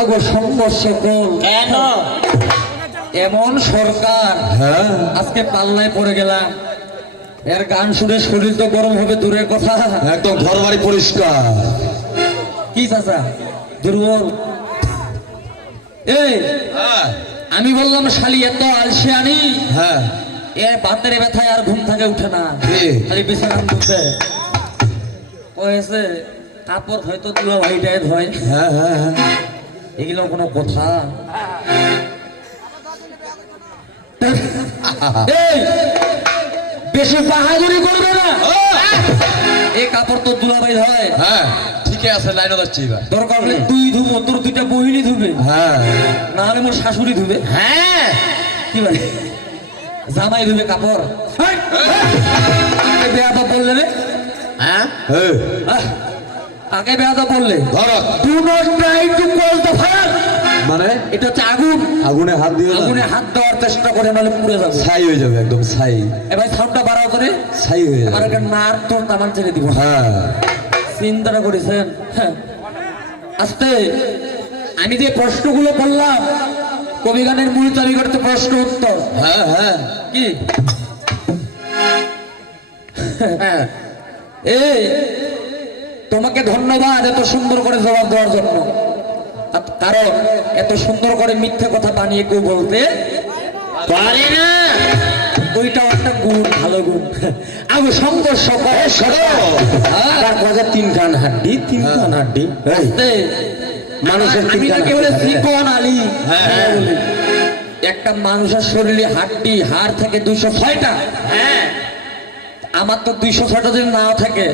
আগো সমস্য কেন এমন সরকার আজকে পাল্লায় পড়ে গেলাম। এর গান শুনে শরীর তো গরম হবে দূরের কথা, একদম ঘর বাড়ি পরিষ্কার। কি চাচা দুর্বল? এই আমি বললাম শালি এত আলসিয়ানি, হ্যাঁ এ বাতের ব্যথায় আর ঘুম থেকে উঠে না, খালি বিছানার মধ্যে কয়েছে কাপড় হয়তো তুলা ভাইটাই ধয়। হ্যাঁ হ্যাঁ হ্যাঁ এগুলো কোনো কথা? এই বেশি বাহাদুরি করবে না, এই কাপড় তো দুলাভাই ধয়। হ্যাঁ ঠিকই আছে, লাইনও যাচ্ছে এবার। দরকার হলে তুই ধুবো, তোর দুইটা বহিনী ধুবে, হ্যাঁ না হলে মোর শাশুড়ি ধুবে। হ্যাঁ কি বলে জামাই ধুবে কাপড়? আগে বেয়াদব বললে রে, হ্যাঁ আগে বেয়াদব বললে। ধরো do not try to call the fire, মানে এটা হচ্ছে আগুন, আগুনে হাত দিও না, আগুনে হাত দেওয়ার চেষ্টা করে নাহলে পুড়ে যাবে, ছাই হয়ে যাবে, একদম ছাই, এবার সাউন্ডটা বাড়াও করে ছাই হয়ে আমার যাবে। একটা নার তোর তামান ছেড়ে দিব। হ্যাঁ চিন্তাটা করেছেন? হ্যাঁ। আস্তে আমি যে প্রশ্নগুলো বললাম, কবি গানের মূল চাবি করতে প্রশ্ন উত্তর। হ্যাঁ হ্যাঁ কি হ্যাঁ এই তোমাকে ধন্যবাদ এত সুন্দর করে জবাব দেওয়ার জন্য, কারণ এত সুন্দর করে মিথ্যে কথা বানিয়ে কেউ বলতে পারে না। ওইটাও একটা গুণ, ভালো গুণ। আগে সংঘর্ষ করে তিন কান হাড্ডি, তিন কান হাড্ডি মানুষের কি বলে চিকন আলী, বলি একটা মানুষের শরীরে হাড্ডি হাড় থাকে 206টা। হ্যাঁ আমার তো 206টা যদি নাও থাকে,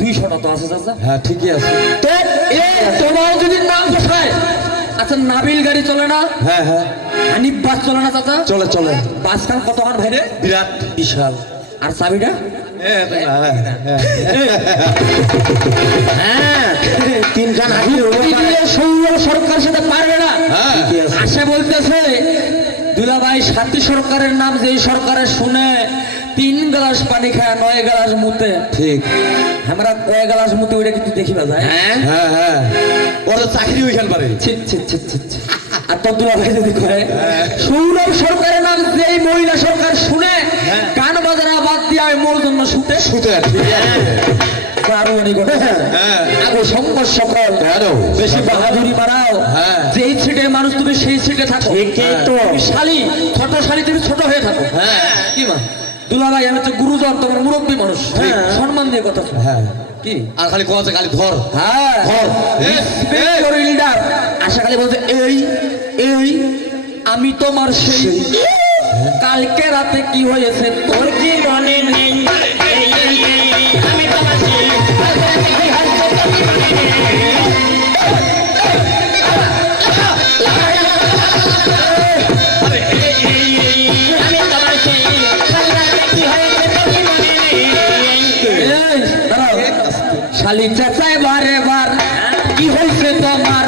200টা তো আছে চাচা। হ্যাঁ ঠিকই আছে। তো তোমার যদি নাম বসায়, আচ্ছা নাবিল গাড়ি চলে না, হ্যাঁ হ্যাঁ হানিফ বাস চলে না চাচা? চলে চলে, বাস খান কতক্ষণ ভাইরে? বিরাট বিশাল। আর চাবিটা? হ্যাঁ তিন কান হাড্ডি সরকার সাথে পারবে না। আসে বলতেছে দুলাভাই সাথী সরকারের নাম, যে সরকারের শুনে 3 গ্লাস পানি খায় 9 গ্লাস মুতে। ঠিক, আমরা কয় গ্লাস মুতে ওইটা কিন্তু দেখি না যায়। হ্যাঁ হ্যাঁ হ্যাঁ ওরা চাকরি ওইখান পারে। আর তোর দুলাভাই যদি কয় সৌরভ সরকারের নাম, যেই মহিলা সরকার শুনে গান বাজানা বাদ দিয়ে মোর জন্য শুতে শুতে ঠিক আছে। সংঘর্ষ কর, বেশি বাহাদুরি মারাও, হ্যাঁ। যেই সিটে মানুষ তুমি সেই সিটে থাকো। তুমি শালি, ছোট শালি তুমি ছোট হয়ে থাকো। কি মা দুলাভাই, আমি তো গুরুজন, তোমার মুরব্বী মানুষ, সম্মান দিয়ে কথা শোনো। হ্যাঁ কি আর খালি কথা, খালি ধর হ্যাঁ ধর। লিডার আশা খালি বলছে এই এই আমি তোমার সেই, কালকে রাতে কি হয়েছে তোর কি মনে নেই? আমি তোমার সেই, কালকে রাতে কি হয়েছে তোর কি মনে নেই? আমি তোমার সেই, কালকে রাতে কি হয়েছে তোর কি মনে নেই? শালি চাচাই বারে বার কি হয়েছে তোমার,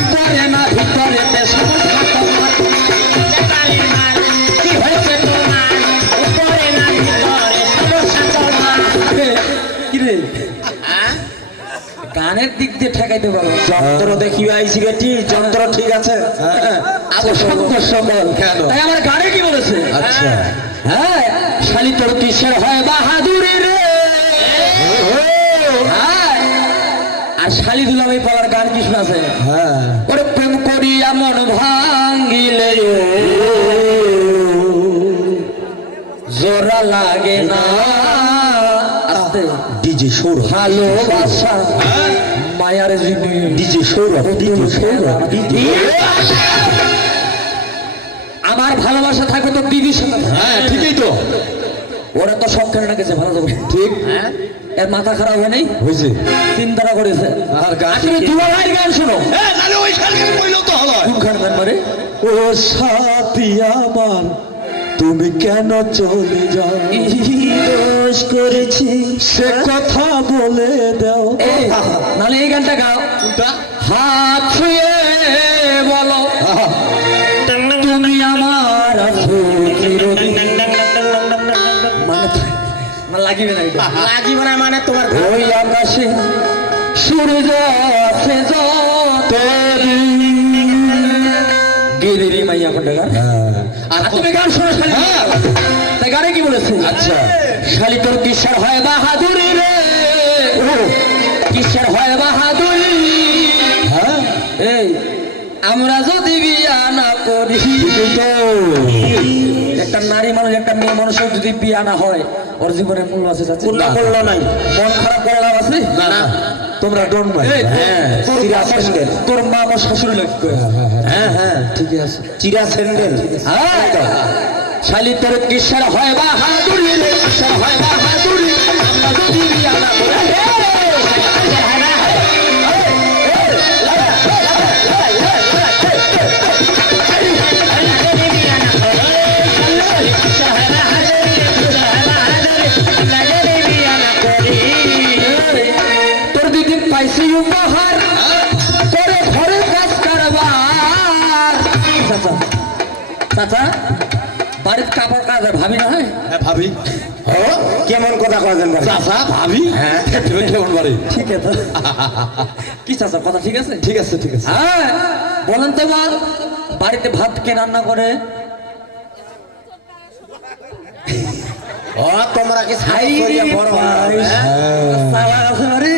উপরে না ভিতরে সমস্যা তোমার? কালের মাল কি হয়েছে তোমার, উপরে না ভিতরে সমস্যা তোমার? কি রে গানের দিক দিয়ে ঠেকাইতে পারো? যন্ত্র দেখি আইছি বেটি, যন্ত্র ঠিক আছে। তাই আমার গানে কি বলেছে? আচ্ছা হ্যাঁ শালি তোর কিসের হয় বাহাদুরি রে, হ্যাঁ। আর শালি দুলাভাই পাওয়ার গান কি শোনাছে? হ্যাঁ ওরে প্রেম করিয়া মন ভাঙ্গিলে জোড়া লাগে না, আস্তে ডিজে সৌরভ, ভালোবাসা মায়ার জিনিস, ডিজে সৌরভ, ডিজে সৌরভ, আমার ভালোবাসা থাকবে তো দিদির সাথে। হ্যাঁ ঠিকই তো, ওরা তো সব কেন গেছে ভালো যাবে, ঠিক এর মাথা খারাপ হয় নাই, হয়েছে। চিন্তাটা করেছে। আর গান তুমি দুলাভাইয়ের গান শোনো, তাহলে ওই সরকার কইলো তো হলো। কোনখান গান মারে? ও সাথী আমার তুমি কেন চলে যাও, দোষ করেছি সে কথা বলে দাও। নাহলে এই গানটা গাও, কোনটা? হাত ছুঁয়ে বলো তুমি আমার আছো চিরদিন। মানে লাগিবে না এটা, লাগিবে না মানে তোমার ওই আকাশে সূর্য আছে যত তোরি গেরি মাইয়া কোন টাকা আর তুমি গান শোনো শালি তাই গানে কি বলেছে আচ্ছা শালি তোর কিসের হয় বাহাদুরি রে কিসের হয় বাহাদুরি হ্যাঁ এই আমরা যদি বিয়া না করি তো একটা নারী মানুষ একটা মেয়ে মানুষের যদি বিয়া না হয় ওর জীবনের মূল্য আছে চাচি না, মূল্য নাই। মন খারাপ করে লাভ আছে না না তোমরা ডোন্ট মাইন্ড এই, হ্যাঁ তোর চিরা বাবা- স্যান্ডেল তোর মা আমার শাশুড়ি লক্ষ্য হ্যাঁ হ্যাঁ ঠিকই আছে চিরা স্যান্ডেল শালি তোর কিসের হয় বাহাদুরি রে কিসের হয় বাহাদুরি আমরা যদি বিয়া না করি তোর দিদি পাইছি উপহার তোরে ঘরে কাজ কারবার চাচা চাচা বাড়ির কাপড় কাজ ভাবি না হয় হ্যাঁ ভাবি ও কেমন কথা কয়েছেন চাচা ভাবি হ্যাঁ। তুমি কেমন বাড়ি ঠিক আছে কি চাচা কথা ঠিক আছে ঠিক আছে ঠিক আছে হ্যাঁ বলেন তো বল বাড়িতে ভাত কে রান্না করে ও তোমরা কি হাই করিয়া বড় ভাই। সালা আছে বাড়ি।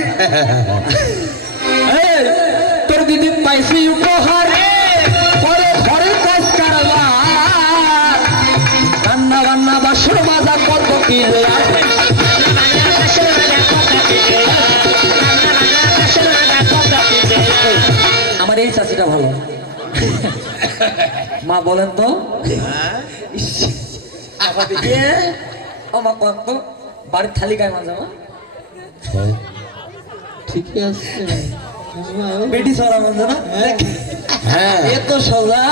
এই, তোর দিদি পাইছি উপহার করে ঘরে কাজ কারবার রান্না বান্না বাসন মাজা কত কি রে আমার এই চাচিটা ভালো মা বলেন তো ইস, এ, ও মা কত বাড়ির থালি গায়ে মাজা মা ঠিকই আছে বেটি সরা মাজা না হ্যাঁ এ তো সোজা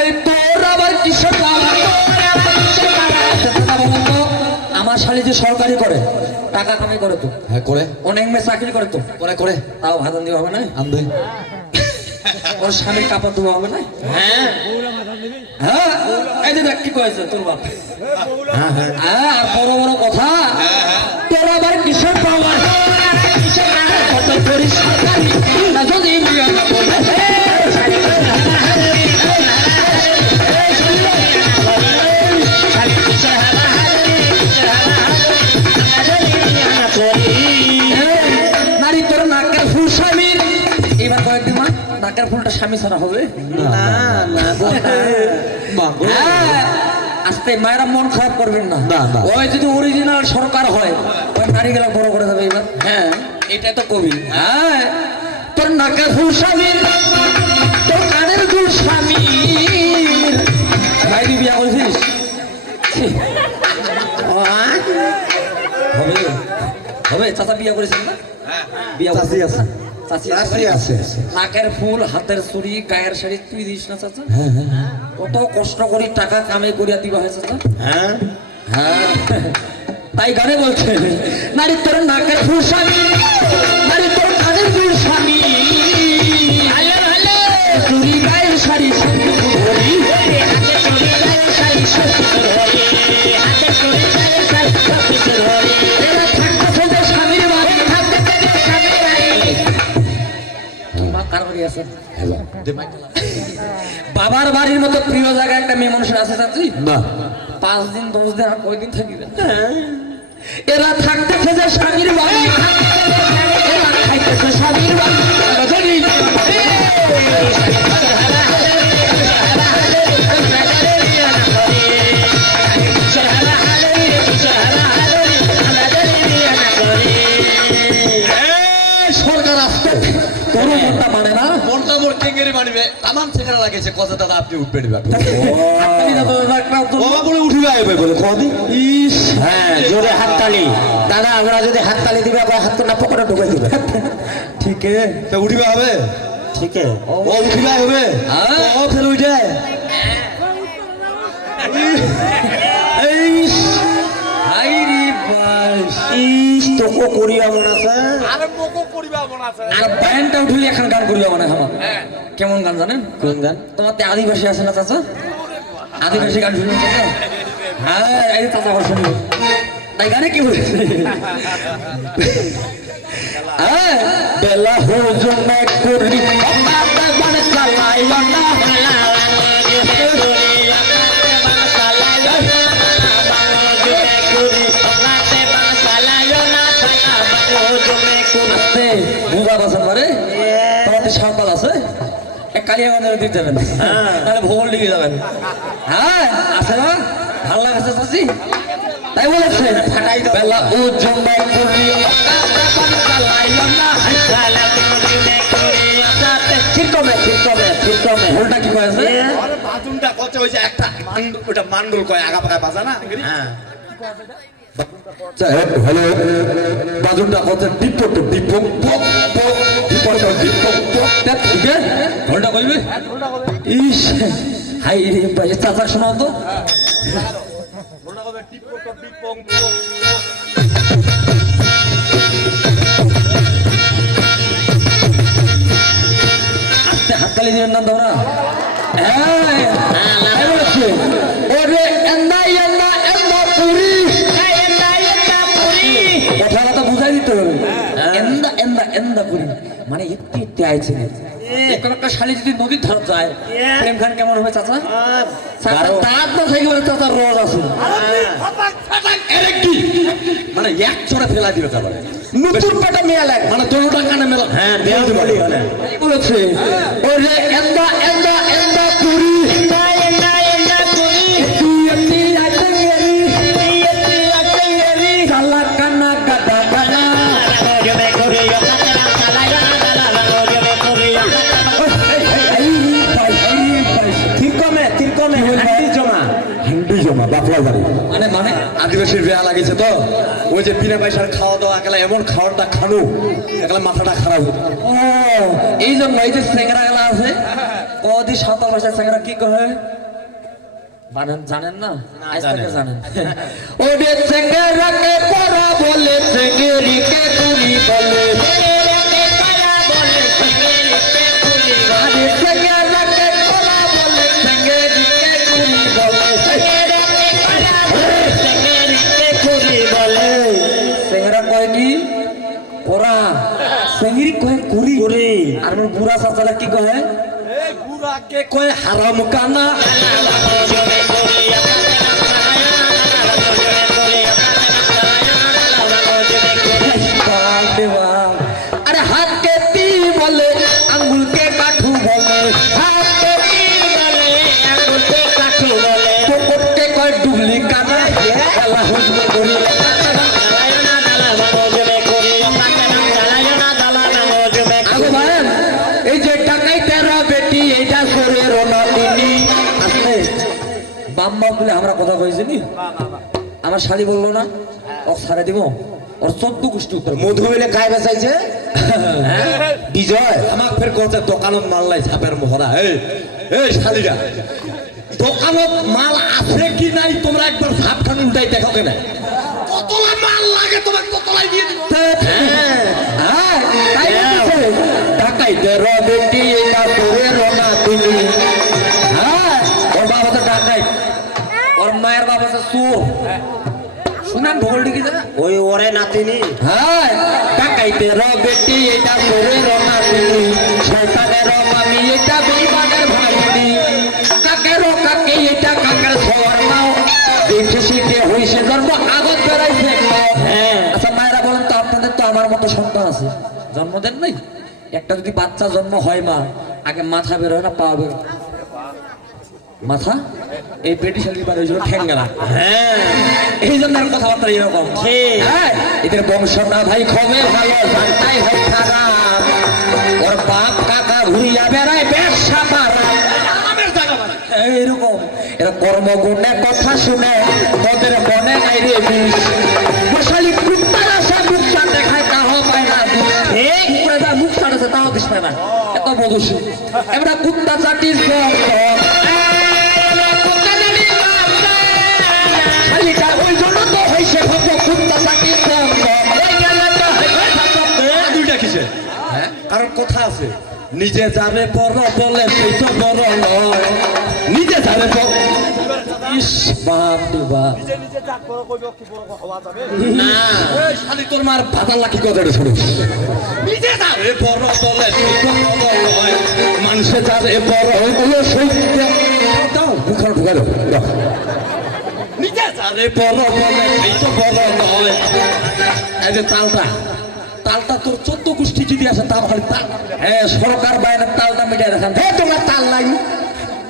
এই তোর আবার কিসের বাবা আচ্ছা, দাদা বলেন তো আমার শালি যে সরকারি করে টাকা কামাই করে তো হ্যাঁ করে অনেক মেয়ে চাকরি করে তো করে করে তাও ভাত দিয়ে হবে না আন্দে ওর স্বামীর কাপড় দেওয়া হবে না হ্যাঁ হ্যাঁ এই যে দেখ কি কয়েছে তোর বাপ হ্যাঁ হ্যাঁ হ্যাঁ আর বড় বড় কথা তোর আবার কিসের পাওয়ার কত করিস সরকারি না যদি বিয়ে না করবে নারী তোর নাকের ফুল স্বামীর এবার কয়েকদিন মা নাকের ফুলটা স্বামী ছাড়া হবে না না মা গো হ্যাঁ, আস্তে মায়েরা মন খারাপ করবেন না না, না। ওই যদি অরিজিনাল সরকার হয় ওই নারীগুলা বড় করে দেবে এবার হ্যাঁ এটা তো কবি হ্যাঁ তোর নাকের ফুল স্বামীর তোর কানের ফুল স্বামীর বাইরে বিয়া করেছিস ছি, হবে হবে চাচা বিয়া করেছেন না বিয়া চাচি আছে চাচি চাচি আছে আছে। নাকের ফুল হাতের চুড়ি গায়ের শাড়ি তুই দিস না চাচা হ্যাঁ হ্যাঁ কত কষ্ট করি টাকা কামাই করিয়া দিবা হয়েছে চাচা হ্যাঁ হ্যাঁ তাই গানে বলছে নারী তোর নাকের ফুল স্বামী নারী তোর কানের ফুল স্বামী ভালো ভালো চুড়ি গায়ের শাড়ি সঙ্গে ফুলহরি। এরা থাকতেছে যে স্বামীর বাড়ি মা কার বাড়ি আছে বাবার বাড়ির মতো প্রিয় জায়গায় একটা মেয়ে মানুষের আছে চাচি না 5 দিন 10 দিন আর কয়দিন থাকিবে এরা থাকতেছে যে স্বামীর বাড়ি এরা খাইতেছে স্বামীর বাড়ি জানি সরকার আসতো তোর মনটা মানে না মনটা মোর টেঙ্গেরি মানিবে তামাম ছেকারা লাগেছে কথা দাদা আপনি উঠবেন এবার হাততালি দাও দাদা, একটা তো- বাবা বলে উঠিবে আইবে বলে কদি ইস হ্যাঁ জোরে হাততালি দাদা আমরা যদি হাততালি দিবে আবার হাত না পকেটে ঢুকে দিবে ঠিক আছে তা উঠিবে হবে ঠিক আছে ও উঠিবে হবে হ্যাঁ। ও ফের উঠে ইস হাই রে বাস ইস তোকে করিয়া মন আছে আর ব্যান্ডটা উঠলি এখন গান করিও মানে আমার কেমন গান জানেন কোন গান তোমার তে আদিবাসী আছে না চাচা আদিবাসী গান শুনুন চাচা হ্যাঁ এই চাচা আবার শুনবো তাই গানে কি বলেছে বেলা হুজুম করি চালাই বুঝা বাসন পারে তোমাদের সাঁওতাল আছে কালিয়া গঞ্জের দিক যাবেন তাহলে ভূগোল দিকে যাবেন হ্যাঁ আছে না ভালো লাগছে চাচি তাই বলেছে ফাটাই বেলা ও জম্বাই করি ঠিক কমে ভুলটা কি কয়েছে বাজুনটা কত হয়েছে একটা ওটা মান্ডল কয় আগা পাকা বাজা না হ্যাঁ হ্যালো বাজুনটা কত ডিপো ডিপো ভুলটা কইবে ইস হাই রে ভাই চাচা শোনাও তো আস্তে হাততালি দিবেন না তোমরা ওরে এন্দা এন্দা এন্দা পুরি কথা কথা বুঝাই দিতে হবে এন্দা এন্দা এন্দা পুরি মানে একটু একটু আইছে এখন একটা শালি যদি নদীর ধার যায় প্রেম খান কেমন হবে চাচা তার তো থেকে বলে চাচার রোজ আছে মানে এক চড়ে ফেলা দিবে তারপরে নতুন পাটা মেয়া লাগে মানে দোনোটা কানে মেলা হ্যাঁ দেহ বলি হলে বলেছে ওরে এন্দা এন্দা এন্দা পুরি তুই এমনি আচঙ্গেরি সালা কানা গাদা গানা হান্ডি জমা বাপলা বাড়ি মানে মানে আদিবাসীর বিয়া লাগিয়েছে তো ওই যে বিনা পয়সার খাওয়া দাওয়া একলা এমন খাওয়ারটা খানো একলা মাথাটা খারাপ হতো ও এই জন্য এই যে স্যাংরা গেলা আছে কদি সাঁওতাল ভাষায় স্যাংরা কি কহে বানান জানেন না আজ থেকে জানেন ওরে স্যাংরাকে পড়া বলে স্যাংরিকে কুলি বলে আরে স্যাংরাকে পড়া বলে স্যাংরিকে কুলি বলে স্যাংরা কয় কি ওরা সেঙ্গিরি কয় কুরি আর মোর বুড়া চাচালা কি কয় এই বুড়াকে কয় হারাম কানা আরে হাতকে তি বলে আঙ্গুলকে কাঠু বলে হাতকে তি বলে আঙ্গুলকে কাঠু বলে পোপটকে কয় ডুবলি কানা খেলা হুজুর করি আগো ভাইন এই যে টাকাই তেরা বেটি এইটা করে রোনা তিনি আসলে বাম্মা বলে আমরা কথা কইছি নি আমার শালি বললো না ও ছাড়ে দিব ওর 14 গোষ্ঠী উত্তর মধু মিলে খাই বেচাইছে বিজয় আমাক ফের কোতে দোকানত মাল লাই ছাপের মোহরা এই শালিরা দোকানত মাল আছে কি নাই তোমরা একবার ছাপ খান উল্টাই দেখো কেন কতলা মাল লাগে তোমাকে কতলাই দিয়ে দিব হ্যাঁ তাই বলছে টাকাই তেরা বেটি এইটা করে রোনা তিনি হ্যাঁ ওর বাবা তো টাকাই ওর মায়ের বাবা তো সুর শুনান ভোল ডিকি যা ওই ওরে নাতিনি হ্যাঁ টাকাইতে র বেটি এটা করে রনা তিনি শয়তানের মামি এটা বেইমানের ভাইনি কাকে এটা কাকের সওয়ার নাও দেখে শিখে হইছে জন্ম আগত বেড়াইছে হ্যাঁ আচ্ছা মায়েরা বলেন তো আপনাদের তো আমার মতো সন্তান আছে জন্ম দেন নাই একটা যদি বাচ্চা জন্ম হয় মা আগে মাথা বের হয় না পা বের মাথা এই পেটি শালির পারে হয়েছিল ঠ্যাঙ্গেলা হ্যাঁ এই জন্য আর কথাবার্তা এরকম হ্যাঁ এদের বংশটা ভাই খবে ভালো জানতাই হয় খারাপ ওর বাপ কাকা ঘুরিয়া বেড়ায় ব্যবসা পাড়া এইরকম এরা কর্মগুণে কথা শুনে তোদের মনে নাই রে বিষ মশালি কুত্তার আসা মুখটা দেখায় তাও পায় না মুখটা আছে তাও দিস পায় না এত বদুষী এবার কুত্তা চাটির ওই জন্য তো হয়েছে কুত্তা চাটির দুইটা কিসে কারণ কথা আছে নিজে যাবে বড় বলে সেই তো বড় নয় নিজে যাবে ইস বাপ রে বাপ না এই শালি তোর মার বাজার লাকি কথাটা শুনো নিজে যা রে বড় বলে সেই তো বড় নয় মানুষে যা রে বড় বলে সেই দাও মুখে ঢুকা দাও নিজে যা রে বড় বলে সেই তো বড় নয় এই যে তালটা তোর 14 গোষ্ঠী যদি আসে তা খালি তাল হ্যাঁ সরকার বাইরের তালটা মিটাই রাখেন হে তোমার তাল নাই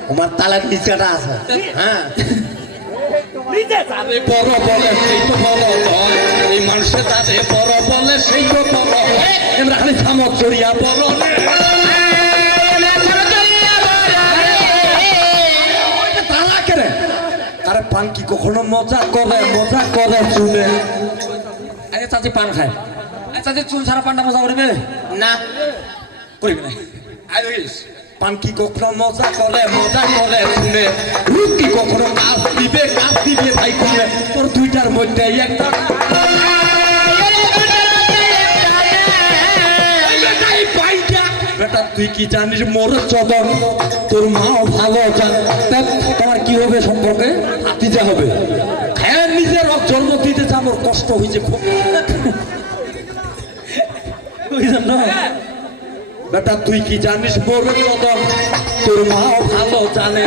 তোমার তালের নিচেটা আছে হ্যাঁ নিজে যারে বড় বলে সেই তো বড় নয় এই মানুষে যারে বড় বলে সেই তো বড় হয় আমরা খালি থামক জড়িয়া বড় তালা কেন আরে পান কি কখনো মজা করে শুনে আরে চাচি পান খায় আরে চাচি চুল ছাড়া পানটা মজা করবে না করবে না আইস পান কি কখনো মজা করে শুনে রূপ কি কখনো কাজ দিবে ভাই করে তোর দুইটার মধ্যে একটা বেটা তুই কি জানিস মোর চদন তোর মাও ভালো জান তা তোমার কি হবে সম্পর্কে হাতিজা হবে হ্যাঁ নিজের জন্ম দিতে যা আমার কষ্ট হয়েছে খুব ওই জন্য বেটা তুই কি জানিস মোর চদন তোর মাও ভালো জানে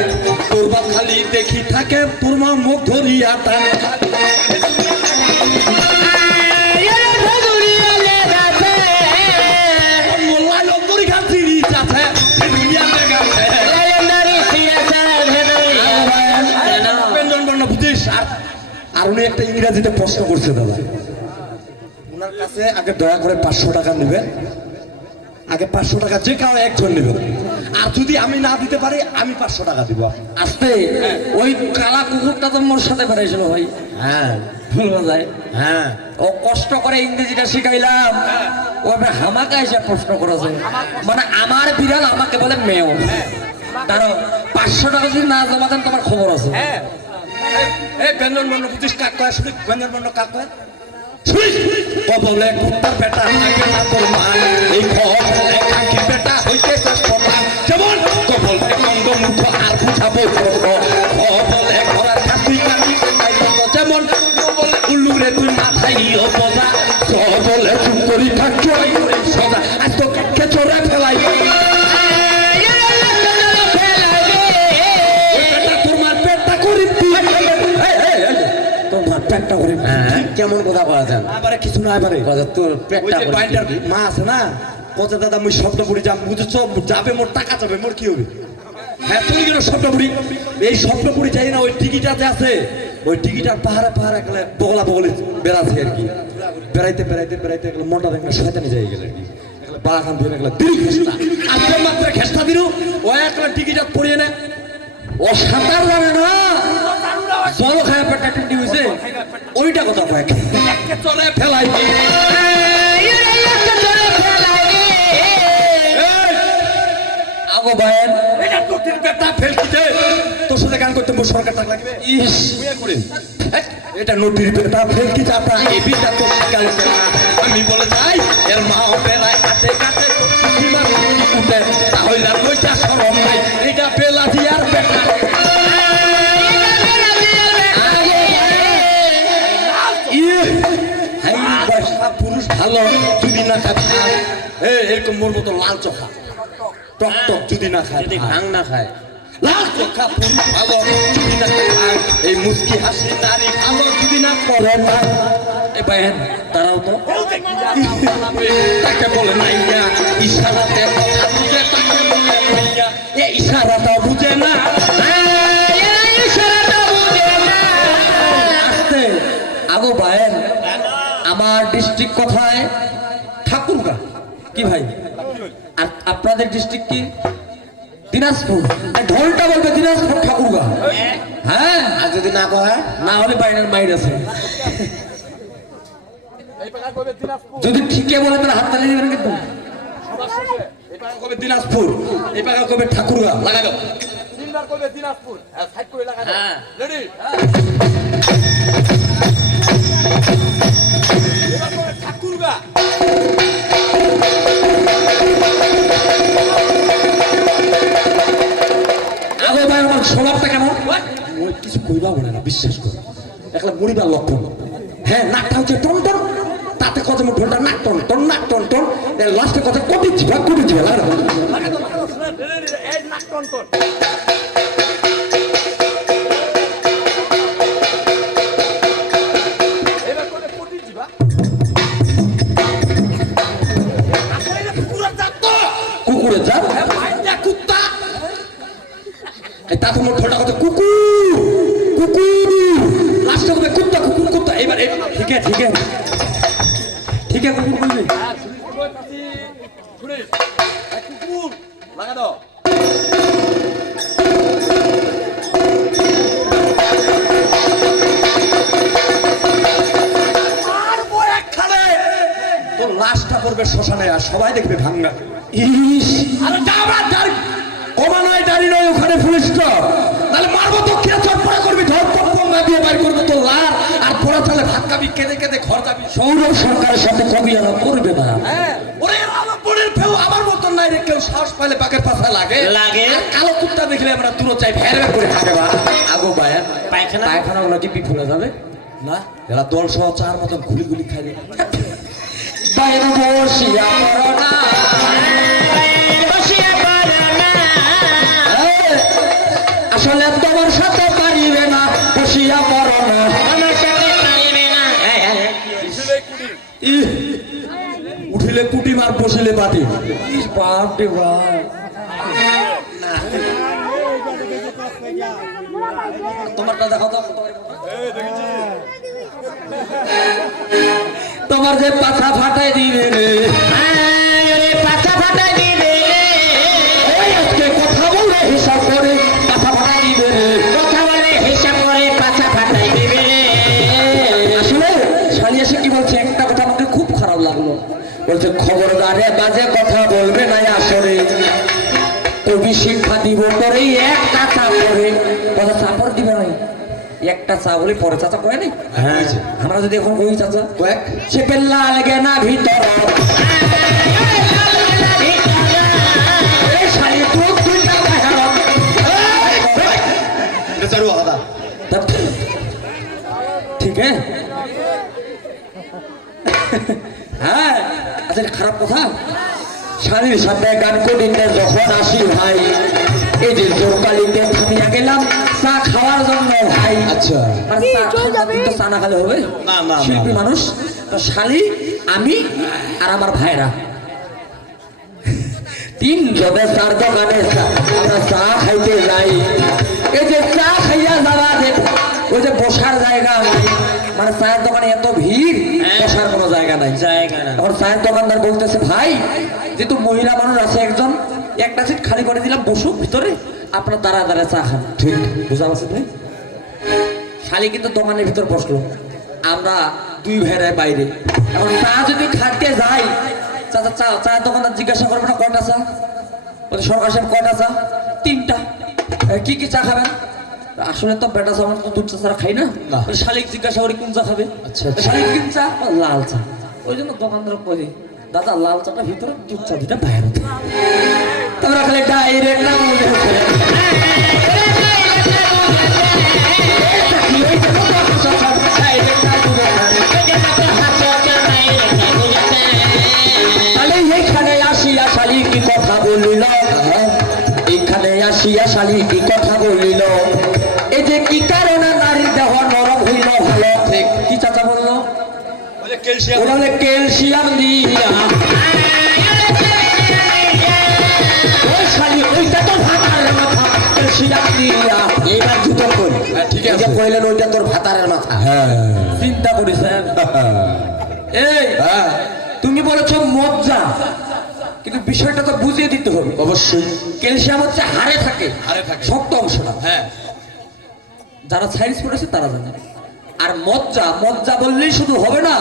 তোর বাপ খালি দেখি থাকে তোর মা মুখ ধরিয়া টানে মোল্লা লঙ্গরি খাচ্ছি রিচ আছে দুনিয়া দেখাচ্ছে বুঝিস আর উনি একটা ইংরেজিতে প্রশ্ন করছে দাদা ওনার কাছে আগে দয়া করে 500 টাকা নেবেন আগে 500 টাকা যে কাউ একজন নেবেন আর যদি আমি না দিতে পারি আমি 500 টাকা দিব আসতে ওই কালা কুকুরটা তো মোর সাথে বেড়াইছিল ভাই হ্যাঁ বলবো যায় হ্যাঁ ও কষ্ট করে ইংরেজিটা শিখাইলাম ও এবার হামাকে এসে প্রশ্ন করেছে মানে আমার বিড়াল আমাকে বলে মেয় তার 500 টাকা যদি না জমা দেন তোমার খবর আছে এই ব্যঞ্জন বর্ণ বুঝিস কাক কয় শুনি ব্যঞ্জন বর্ণ কাক কয় শুনিস কবলে কুত্তার বেটা আগে না তোর মা এই কবলে কাকি বেটা হইতে কথা যেমন কবলে কন্দ মুখ আর বুঝাবো কবলে ঘোড়ার কাকি কাকি যেমন কবলে উল্লুরে তুই মাথাইও বজা কবলে চুপ করি থাক চড়াই করি সদা আজ তো কাকে চড়া ফেলাই পেটটা করে কেমন কথা বলা যান আবারে কিছু না আবারে তোর ওই পেটটা যে বাইন্ডার মা আছে না কত দাদা মুই শব্দ পড়ি যাম বুঝছ যাবে মোর টাকা যাবে মোর কি হবে হ্যাঁ তুই কেন শব্দ পড়ি এই শব্দ পড়ি যাই না ওই টিকিটাতে আছে ওই টিকিটার পাহাড়ে গেলে বগলা বগলি বেড়াচ্ছে আর কি বেড়াইতে গেলে মনটা দেখলে শয়তানি যাই গেলে আর কি বাগান দিয়ে গেলে দিল খেস্তা আজকে মাত্র খেস্তা দিল ও একলা টিকিটা পড়িয়ে না ও সাঁতার জানে না জল খায় পেটটা টিন্ডি হয়েছে ওইটা কথা কয় চলে ফেলাই আগো ভাইয়ের এটা তোর পেটটা ফেলকিতে তোর সাথে গান করতে মোর সরকার টাকা লাগবে ইস করে এটা নদীর পেটা ফেলকি চাপা এই বিটা তো শিকারিতে না আমি বলে যাই এর মাও বেলায় কাটে সীমা উঠে তাহলে আর লইটা সরম নাই এটা বেলা দিয়ার পেটা পুরুষ ভালো যদি না খায় এরকম মোর মতো লাল চোখা টক টক যদি না খায় ভাঙ না খায় লাল চোখা পুরুষ ভালো যদি না খায় এই মুস্কি হাসি নারী ভালো যদি না করে না এ ভাইয়ের তারাও তো তাকে বলে নাইয়া ইশারাতে কথা বুঝে তাকে বলে নাইয়া এ ইশারাটা বুঝে না আসতে আগো ভাইয়ের আমার ডিস্ট্রিক্ট কোথায় ঠাকুরগা কি ভাই আর আপনাদের ডিস্ট্রিক্ট কি দিনাজপুর ঢোলটা বলবে দিনাজপুর ঠাকুরগা হ্যাঁ আর যদি না কয় না হলে বাইরের মাইর আছে যদি ঠিকই বলে তাহলে হাত তালি দিবেন কিন্তু কবে দিনাজপুর এই পাকা কবে ঠাকুরগা লাগা দাও তিনবার করবে দিনাজপুর সাইড করে লাগা দাও হ্যাঁ রেডি এবার করবে ঠাকুরগা আগো ভাই আমার স্বভাবটা কেমন ওই কিছু কইবা মরিবার লক্ষণ। হ্যাঁ, নাকটা হচ্ছে টন টন, তাতে কত ঢোলটা নাক টন টন নাক টন টন, লাস্টে কথা কটিছি বা কটিছি লাগা এই নাক টন টন। এবার করে কোটি দিবা। আসলে এটা কুকুরের জাত তো। কুকুরের জাত। হ্যাঁ, মাইন্ডা কুত্তা। তাতে মোট ঢোলটা কথা কুকু কুকু, লাস্টে কথা কুত্তা কুকুর কুত্তা। এবার ঠিক আছে ঠিক আছে ঠিক আছে, কুকুর বলবি। হ্যাঁ, শুনিস কি বলতাছি? শুনিস? এই কুকুর লাগা দাও। মারবো একখানে। তোর লাশটা পড়বে শ্মশানে আর সবাই দেখবে ভাঙ্গা। ইস, আরে যাবা দাঁড়ি। কমা নয় দাড়ি নয়, ওখানে পুলিশ তো তাহলে মারবো তো কে চটপড়া করবি, ধর পঙ্গা দিয়ে বাইর করবো তোর লার, আর পড়া তাহলে ভাত খাবি, কেঁদে কেঁদে ঘর যাবি। সৌরভ সরকারের সাথে কবি আলাপ করবে না। হ্যাঁ, ওরে আমার বোনের ফেউ আমার মতন নাই রে, কেউ সাহস পাইলে পাকের পাশা লাগে লাগে। আর কালো কুত্তা দেখলে আমরা দূর চাই ভের ভের করে হাঁকে বা আগো বায়া পায়খানা পায়খানা গুলো কি বিফলে যাবে? না, এরা দল সহ চার মতন গুলি গুলি খাই দেবে। বাইরে বসিয়া পড়ো না। বসিয়া পড়ো না। এই, আসলে তোমার সাথে পারিবে না, বসিয়া পড়ো না। আমার সাথে পারিবে না। বিশুলে কুড়ি। ইহ, উঠিলে কুটি মার বসিলে বাটি। ইস, বাপ রে বাপ। তোমারটা দেখো তো। তোমার যে পাছা ফাটাই দিবে রে। আরে পাছা ফাটাই দিবে রে। এই আজকে কথা বলে হিসাব করে পাছা ফাটাই দিবে রে। কথা বলে হিসাব করে পাছা ফাটাই দিবে রে। আসলে শালি এসে কি বলছে, একটা কথা আমাকে খুব খারাপ লাগলো। বলছে খবরদারে বাজে কথা বলবে না আসরে, কবি শিক্ষা দিব করে একটা চা করে। কথা চাপড় দিবে নাই, একটা চা বলে পরে চাচা কয় নাই। হ্যাঁ, আমরা যদি এখন কই চাচা কয়েক সে পেল্লা লাগে না ভিতর, এই শালি তুই দুইটা বাহিরত। চারু আদা तब ठीक है হ্যাঁ, আচ্ছা খারাপ কথা। স্বামীর সাথে গান করিতে যখন আসি ভাই, এই যে জোরকালিতে থামিয়া গেলাম চা খাওয়ার জন্য ভাই। আচ্ছা, আর চা খাওয়া কিন্তু চা না খেলে হবে? না, না, শিল্পী না। মানুষ তো শালি আমি আর আমার ভাইরা তিন জনে চার দোকানে আমরা চা খাইতে যাই। এই যে চা খাইয়া যাওয়া যে ওই যে বসার জায়গা নাই, মানে চায়ের দোকানে এত ভিড়, বসার কোনো জায়গা নাই। জায়গা না। এখন চায়ের দোকানদার বলতেছে ভাই, যেহেতু মহিলা মানুষ আছে একজন, একটা সিট খালি করে দিলাম, বসুক ভিতরে, আপনার দাঁড়া দাঁড়া চা খান। ঠিক বুঝা পারছেন ভাই? শালি কিন্তু দোকানের ভিতর বসলো, আমরা দুই ভাইয়ের বাইরে। এখন চা যদি খাইতে যাই, চাচা চা চায়ের দোকানদার জিজ্ঞাসা করবে না কয়টা চা? বলে সরকার সাহেব কয়টা চা? তিনটা। কি কি চা খাবেন? আসলে তো বেটা চা, আমরা তো দুধ চা ছাড়া খাই না। না। বলে শালিক জিজ্ঞাসা করি কোন চা খাবে? আচ্ছা, আচ্ছা। শালিক কোন চা? বলে, লাল চা। ওই জন্য দোকানদার কই দাদা লাল চাটা ভিতরে, দুধ চা দুটা বাইরে। তোমরা খালি ডাইরেক্ট না মনে হচ্ছে তাহলে এইখানে আসিয়া শালি কি কথা বলিল, এইখানে আসিয়া শালি কি কথা বলিল, এই যে কি কারণে নারীর দেহ নরম হইল ভালো। ঠিক কি চাচা বললো? বলে ক্যালসিয়াম। ওরা বলে ক্যালসিয়াম দিয়া। ওই শালি ওইটা তো ভাতারের মাথা, ক্যালসিয়াম দিয়া। এইবার জুতো করি হ্যাঁ, ঠিক আছে। এই যে কইলেন ওইটা তোর ভাতারের মাথা। হ্যাঁ, চিন্তা করিছেন? এই হ্যাঁ, তুমি বলেছো মজ্জা, কিন্তু বিষয়টা তো বুঝিয়ে দিতে হবে। অবশ্যই ক্যালসিয়াম হচ্ছে হাড়ে থাকে, হাড়ে থাকে। শক্ত অংশটা। হ্যাঁ, যারা সায়েন্স পড়েছে তারা জানে। আর মজ্জা, মজ্জা বললেই শুধু হবে না,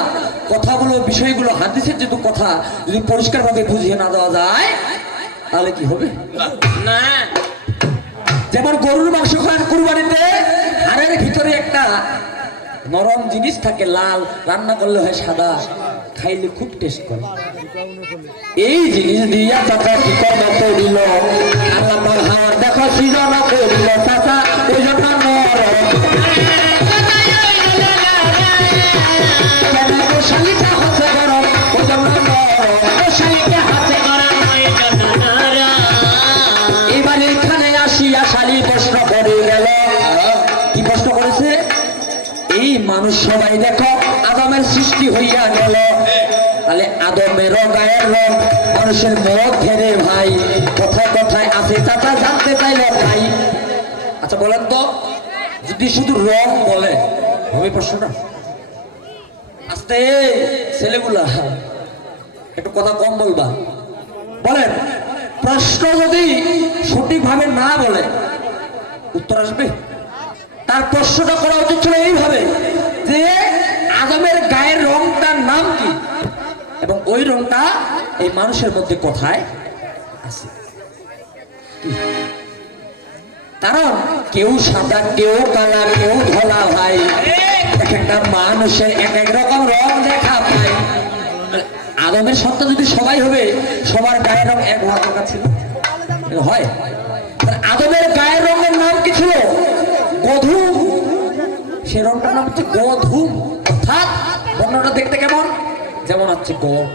কথাগুলো বিষয়গুলো হাদিসের যেহেতু কথা যদি পরিষ্কারভাবে বুঝিয়ে না দেওয়া যায় তাহলে কি হবে? না। যেমন গরুর মাংস খান কুরবানিতে, হাড়ের ভিতরে একটা নরম জিনিস থাকে লাল, রান্না করলে হয় সাদা, খাইলে খুব টেস্ট করে। এই জিনিস দিয়া চাচা কি কর্ম করিল, আল্লাহ পাক হাওয়ার দেখো সৃজন করিল চাচা, ওই জন্য নরম। কেন গো শালিটা হচ্ছে গরম ওই জন্য নরম। শালিকে হাতে করা নয় জন্য নরম। এবার এখানে আসিয়া শালি প্রশ্ন করে গেল। কি প্রশ্ন করেছে? এই মানুষ সবাই দেখো আদমের সৃষ্টি হইয়া গেল, তাহলে আদমের গায়ের রং মানুষের মধ্যে রে ভাই, কোথায় কোথায় আছে চাচা জানতে চাইল ভাই। আচ্ছা বলেন তো, যদি শুধু রং বলে হবে প্রশ্নটা? আস্তে ছেলেগুলা একটু কথা কম বলবা। বলেন, প্রশ্ন যদি সঠিকভাবে না বলে উত্তর আসবে? তার প্রশ্নটা করা উচিত ছিল এইভাবে যে আদমের গায়ের রংটার নাম কি এবং ওই রংটা এই মানুষের মধ্যে কোথায় আছে। কি? কারণ কেউ সাদা, কেউ কালা, কেউ ধলা ভাই, এক একটা মানুষের এক এক রকম রং দেখা পায়। আদমের সত্তা যদি সবাই হবে, সবার গায়ের রং এক হওয়ার দরকার ছিল? এটা হয়? আদমের গায়ের রঙের নাম কি ছিল? গধূম। সে রংটার নাম হচ্ছে গধূম। অর্থাৎ বর্ণটা দেখতে কেমন? যেমন হচ্ছে গম।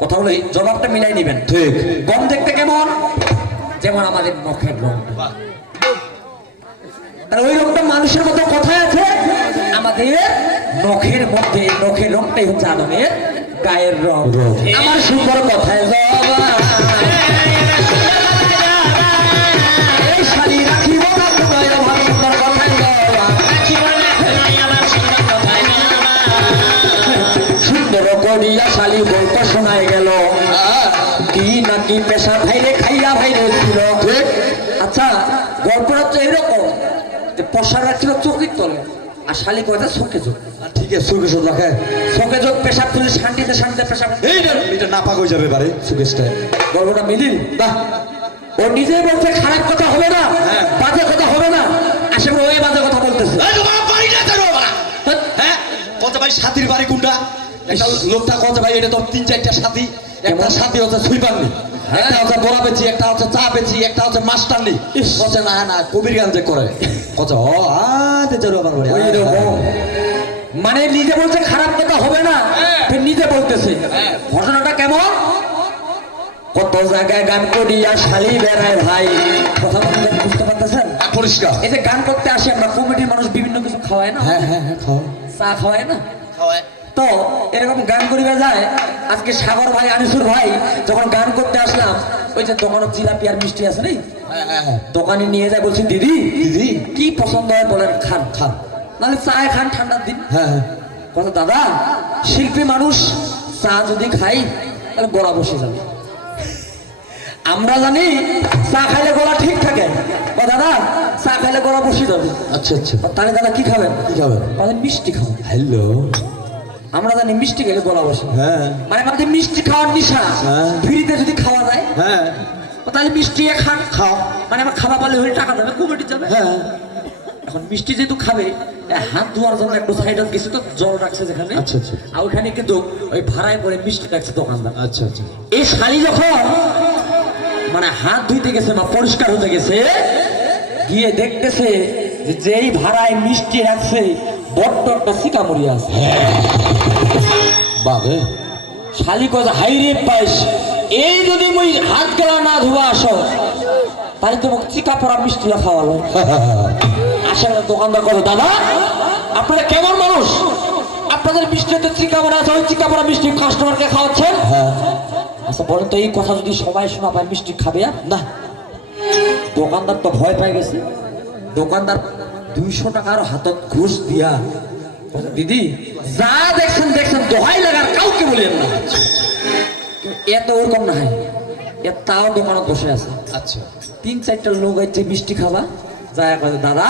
কথা বলে জবাবটা মিলাই নিবেন। ঠিক। গম দেখতে কেমন? যেমন আমাদের নখের রং। তাহলে ওই রংটা মানুষের মতো কোথায় আছে? আমাদের নখের মধ্যে। নখের রংটাই হচ্ছে আদমের গায়ের রং। আমার সুন্দর কথায় জবাব। এই শালি রাখিব না তোমায়, আমার সুন্দর কথায় জবাব। সুন্দর করিয়া শালি বলতে শোনায় গেল, কি নাকি পেশা ভাইরে খাইয়া ভাইরে ছিল। আচ্ছা, গল্পটা তো এরকম যে পশা রাখছিল চোখের তলে, আর শালি কয়টা চোখে চোখ। ঠিক আছে, সুকেশ রাখে চোখে চোখ পেশাব তুলে শান্তিতে শান্তিতে পেশাব। এটা নাপাক হয়ে যাবে বারে সুকেশটা। গল্পটা মিলিল বাহ। ও নিজেই বলছে খারাপ কথা হবে না, বাজে কথা হবে না, আসলে ওই বাজে কথা বলতেছে। হ্যাঁ, কত ভাই সাথীর বাড়ি কোনটা? একটা লোকটা কত ভাই, এটা তো 3-4টা সাথী। একটা সাথী হচ্ছে সুইপারনি, একটা হচ্ছে বড়া বেচি, একটা হচ্ছে চা বেচি, একটা হচ্ছে মাস্টারনি। বলছে না না কবির গান যে করে কত আমার বাড়ি ওই রকম। মানে নিজে বলছে খারাপ কথা হবে না, ফের নিজে বলতেছে। ঘটনাটা কেমন? কত জায়গায় গান করিয়া শালি বেড়ায় ভাই। কথা বলতে বুঝতে পারতেছেন? পরিষ্কার। এই যে গান করতে আসি আমরা, কমিটির মানুষ বিভিন্ন কিছু খাওয়ায় না, হ্যাঁ হ্যাঁ হ্যাঁ, খাও চা খাওয়ায় না। তো এরকম গান করিবে যায়। আজকে সাগর ভাই, আনিসুর ভাই যখন গান করতে আসলাম, ওই যে দোকানের জিলাপি আর মিষ্টি আছে নেই, দোকানে নিয়ে যায়, বলছি দিদি দিদি কি পছন্দ হয় বলেন, খান খান। নাহলে চায় খান ঠান্ডার দিন। হ্যাঁ হ্যাঁ, কথা দাদা, শিল্পী মানুষ চা যদি খাই তাহলে গলা বসে যাবে। আমরা জানি চা খাইলে গলা ঠিক থাকে। ও দাদা, চা খাইলে গলা বসে যাবে। আচ্ছা আচ্ছা, তাহলে দাদা কি খাবেন? কি খাবেন? বলেন মিষ্টি খাবেন। হ্যালো, আমরা জানি মিষ্টি খেলে গলা বসে। হ্যাঁ মানে আমাদের মিষ্টি খাওয়ার নিশা। হ্যাঁ। ফ্রিতে যদি খাওয়া যায় হ্যাঁ, তাহলে মিষ্টি খান। খাও। মানে আমার খাওয়া পারলে হলে টাকা দেবে, কমিটি যাবে। হ্যাঁ, এখন মিষ্টি যেহেতু খাবে, হাত ধোয়ার জন্য একটু সাইড গেছে, তো জল রাখছে যেখানে। আচ্ছা আচ্ছা আর ওইখানে কিন্তু ওই ভাড়ায় করে মিষ্টি রাখছে দোকানদার। আচ্ছা আচ্ছা। এই শালি যখন মানে হাত ধুইতে গেছে না, পরিষ্কার হতে গেছে, গিয়ে দেখতেছে যে যেই ভাড়ায় মিষ্টি রাখছে বড্ড একটা সিকামড়ি আছে। বাঘে শালি কথা হাই রে পাইস, এই যদি মুই হাত গেলা না ধোয়া আসো তাহলে তোমাকে চিকা পড়া মিষ্টি খাওয়ালো। আসলে দোকানদার কথা, দাদা আপনারা কেমন মানুষ, আপনাদের মিষ্টিতে চিকা পড়া আছে, ওই চিকা পড়া মিষ্টি কাস্টমারকে খাওয়াচ্ছেন? আচ্ছা বলেন তো, এই কথা যদি সবাই শোনা পায় মিষ্টি খাবে আর না? দোকানদার তো ভয় পেয়ে গেছে। দোকানদার 200 টাকার হাতত ঘুষ দিয়া, দিদি যা দেখছেন দেখছেন, দোহাই লাগার কাউকে বলেন না। এত ওরকম না হয়, এ তাও দোকানত বসে আছে। আচ্ছা, 3-4টা লোক আছে মিষ্টি খাবা, যায় কয়ে দাদা